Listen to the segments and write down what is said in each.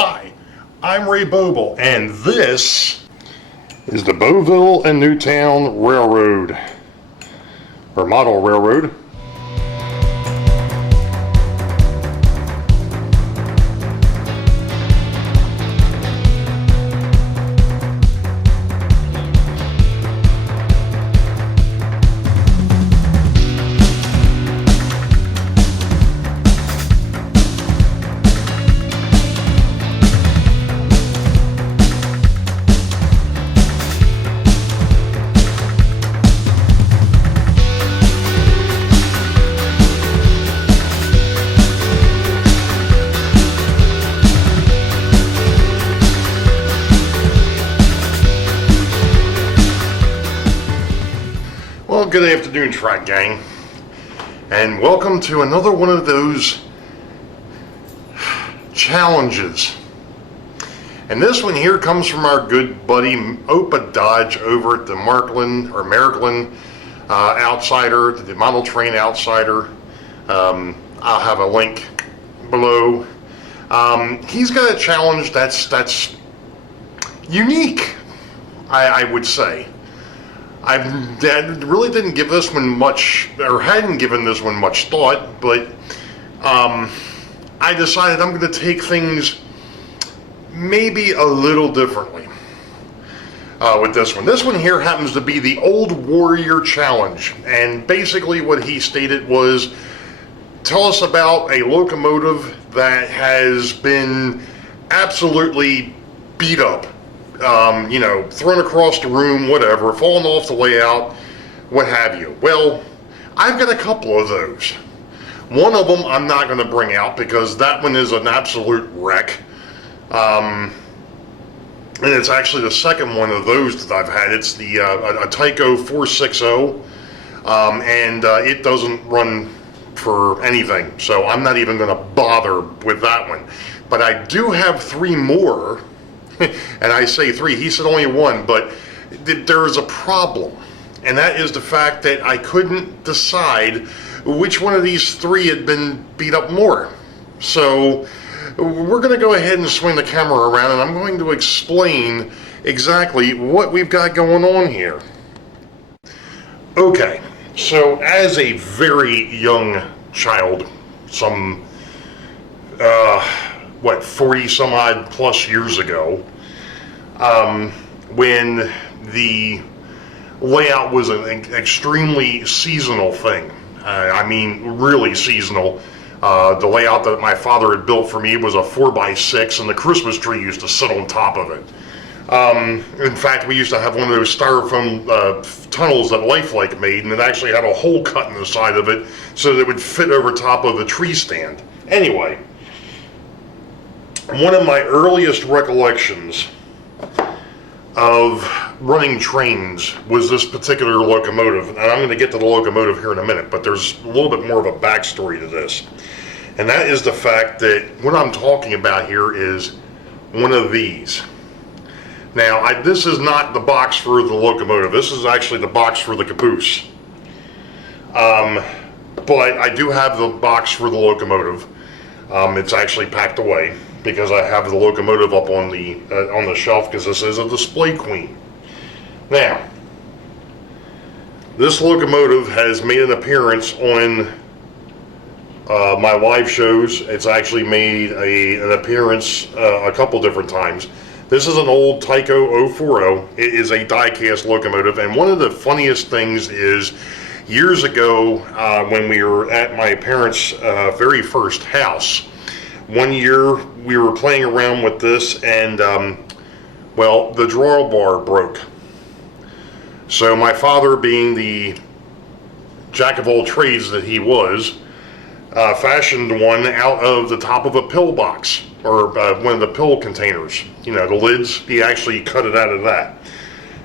Hi, I'm Ray Boble, and this is the Beauville and Newtown Railroad, or Model Railroad. Well, good afternoon, track gang, and welcome to another one of those challenges. And this one here comes from our good buddy Opa Dodge over at the Maryland Outsider, the Model Train Outsider. I'll have a link below. He's got a challenge that's unique, I would say. Dad really didn't give this one much, or hadn't given this one much thought, but I decided I'm going to take things maybe a little differently with this one. This one here happens to be the Old Warrior Challenge, and basically what he stated was, tell us about a locomotive that has been absolutely beat up. Thrown across the room, whatever, falling off the layout, what have you. Well, I've got a couple of those. One of them I'm not going to bring out because that one is an absolute wreck. And it's actually the second one of those that I've had. It's the a Tyco 460, and it doesn't run for anything. So I'm not even going to bother with that one. But I do have three more. And I say three, he said only one, but there is a problem. And that is the fact that I couldn't decide which one of these three had been beat up more. So we're going to go ahead and swing the camera around, and I'm going to explain exactly what we've got going on here. Okay, so as a very young child, some 40 some odd plus years ago, when the layout was an extremely seasonal thing. I mean, really seasonal. The layout that my father had built for me was a 4x6, and the Christmas tree used to sit on top of it. In fact, we used to have one of those styrofoam tunnels that Lifelike made, and it actually had a hole cut in the side of it so that it would fit over top of the tree stand. Anyway, one of my earliest recollections of running trains was this particular locomotive, and I'm going to get to the locomotive here in a minute, but there's a little bit more of a backstory to this, and that is the fact that what I'm talking about here is one of these. Now, this is not the box for the locomotive. This is actually the box for the caboose, but I do have the box for the locomotive. It's actually packed away because I have the locomotive up on the shelf because this is a display queen. Now, this locomotive has made an appearance on my live shows. It's actually made an appearance a couple different times. This is an old Tyco 040. It is a die-cast locomotive, and one of the funniest things is years ago when we were at my parents' very first house, one year we were playing around with this, and well, the drawbar broke. So my father, being the jack of all trades that he was, fashioned one out of the top of a pill box, or one of the pill containers. You know, the lids, he actually cut it out of that.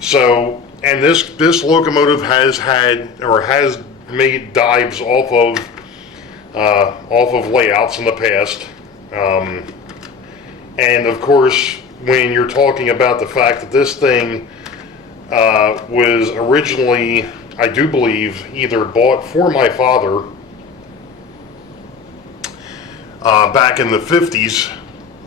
So, and this locomotive has made dives off of layouts in the past. And of course, when you're talking about the fact that this thing was originally, I do believe, either bought for my father back in the 50s,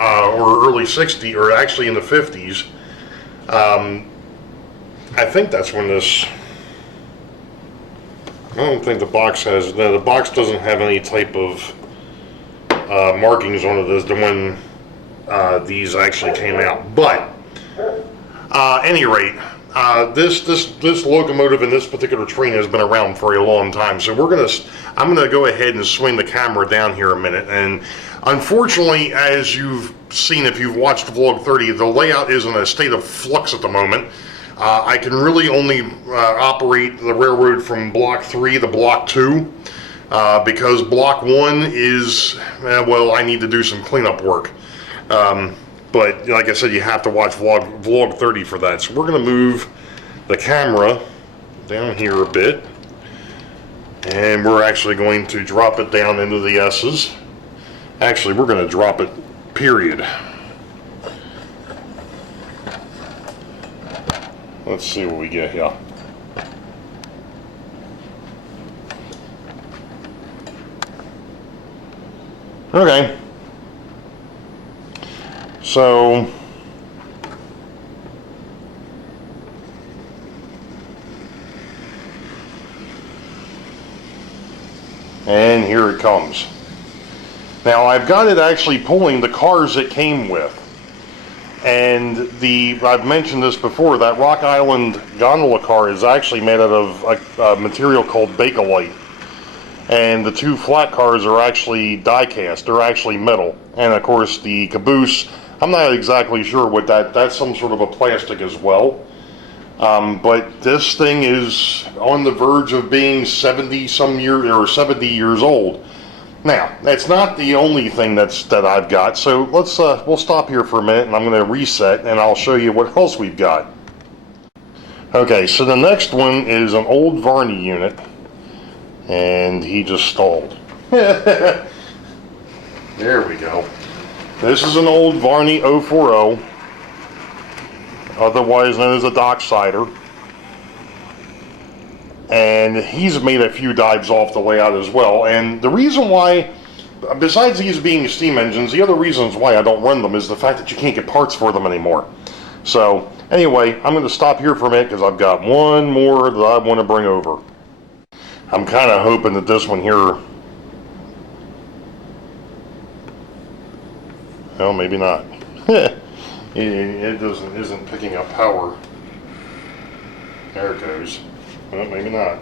or early 60s, or actually in the 50s. I think that's when this. I don't think the box has. No, the box doesn't have any type of markings on it as to when these actually came out. But any rate, this locomotive and this particular train has been around for a long time. So I'm gonna go ahead and swing the camera down here a minute. And unfortunately, as you've seen if you've watched Vlog 30, the layout is in a state of flux at the moment. I can really only operate the railroad from block 3 to block 2 because block 1 is, well, I need to do some cleanup work. But like I said, you have to watch Vlog 30 for that. So we're going to move the camera down here a bit. And we're actually going to drop it down into the S's. Actually, we're going to drop it, period. Let's see what we get here. Okay. So and here it comes. Now I've got it actually pulling the cars it came with. And I've mentioned this before, that Rock Island gondola car is actually made out of a material called Bakelite. And the 2 flat cars are actually die cast, they're actually metal. And of course the caboose, I'm not exactly sure what that's some sort of a plastic as well. But this thing is on the verge of being 70 years old. Now, that's not the only thing that I've got, so we'll stop here for a minute and I'm going to reset and I'll show you what else we've got. Okay, so the next one is an old Varney unit, and he just stalled. There we go. This is an old Varney 040, otherwise known as a Docksider. And he's made a few dives off the layout as well. And the reason why, besides these being steam engines, the other reasons why I don't run them is the fact that you can't get parts for them anymore. So anyway, I'm going to stop here for a minute because I've got one more that I want to bring over. I'm kind of hoping that this one here, well, maybe not. It isn't picking up power. There it goes. Well, maybe not.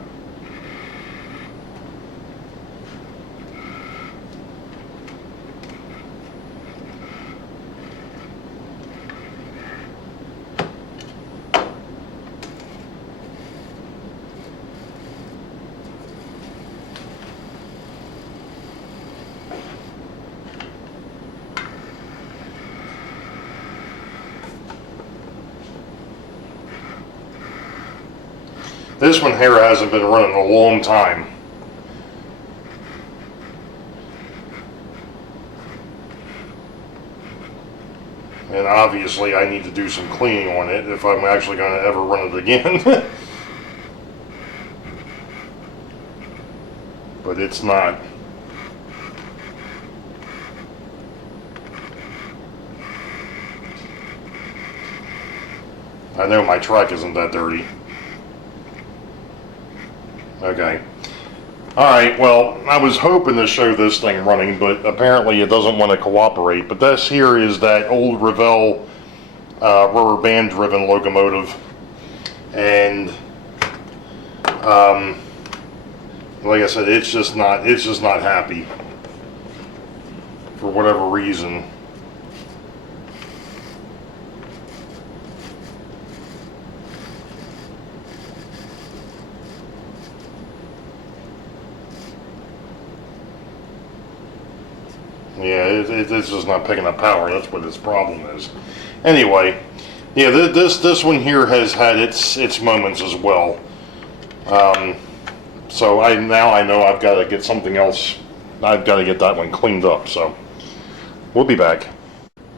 This one here hasn't been running a long time. And obviously I need to do some cleaning on it if I'm actually going to ever run it again. But it's not. I know my truck isn't that dirty. Okay. Alright, well, I was hoping to show this thing running, but apparently it doesn't want to cooperate. But this here is that old Revell rubber band driven locomotive. And like I said, it's just not happy for whatever reason. Yeah, it's just not picking up power. That's what its problem is. Anyway, yeah, this one here has had its moments as well. So now I know I've got to get something else. I've got to get that one cleaned up. So we'll be back.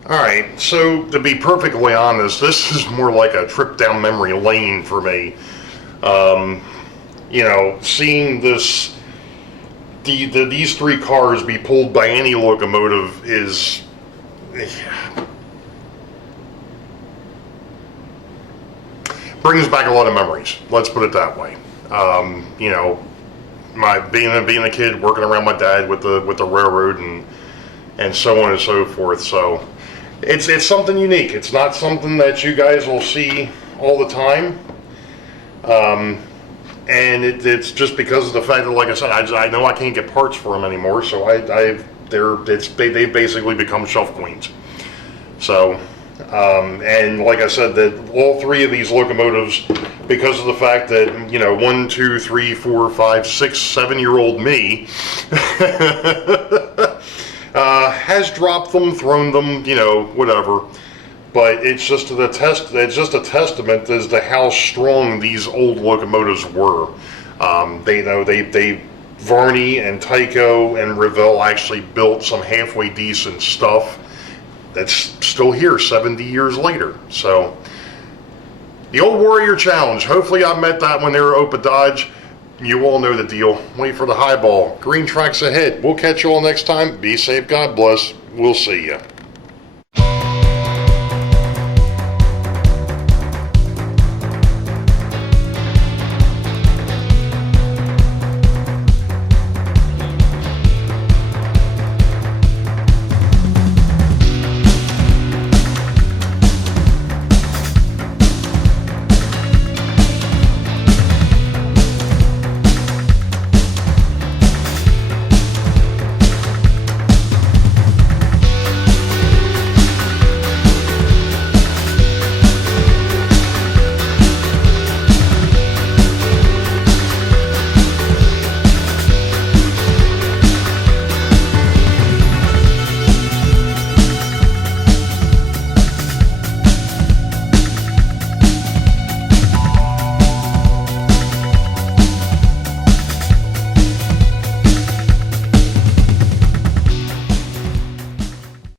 All right. So to be perfectly honest, this is more like a trip down memory lane for me. You know, seeing this. These 3 cars be pulled by any locomotive is brings back a lot of memories. Let's put it that way. You know, my being a kid, working around my dad with the railroad and so on and so forth. So it's something unique. It's not something that you guys will see all the time. And it's just because of the fact that, like I said, I know I can't get parts for them anymore. So they basically become shelf queens. So, and like I said, that all three of these locomotives, because of the fact that, you know, 1, 2, 3, 4, 5, 6, 7-year-old me has dropped them, thrown them, you know, whatever. But it's just a testament as to how strong these old locomotives were. They Varney and Tyco and Revell actually built some halfway decent stuff that's still here 70 years later. So the old Warrior Challenge. Hopefully I met that when they were Opa Dodge. You all know the deal. Wait for the highball. Green tracks ahead. We'll catch you all next time. Be safe. God bless. We'll see you.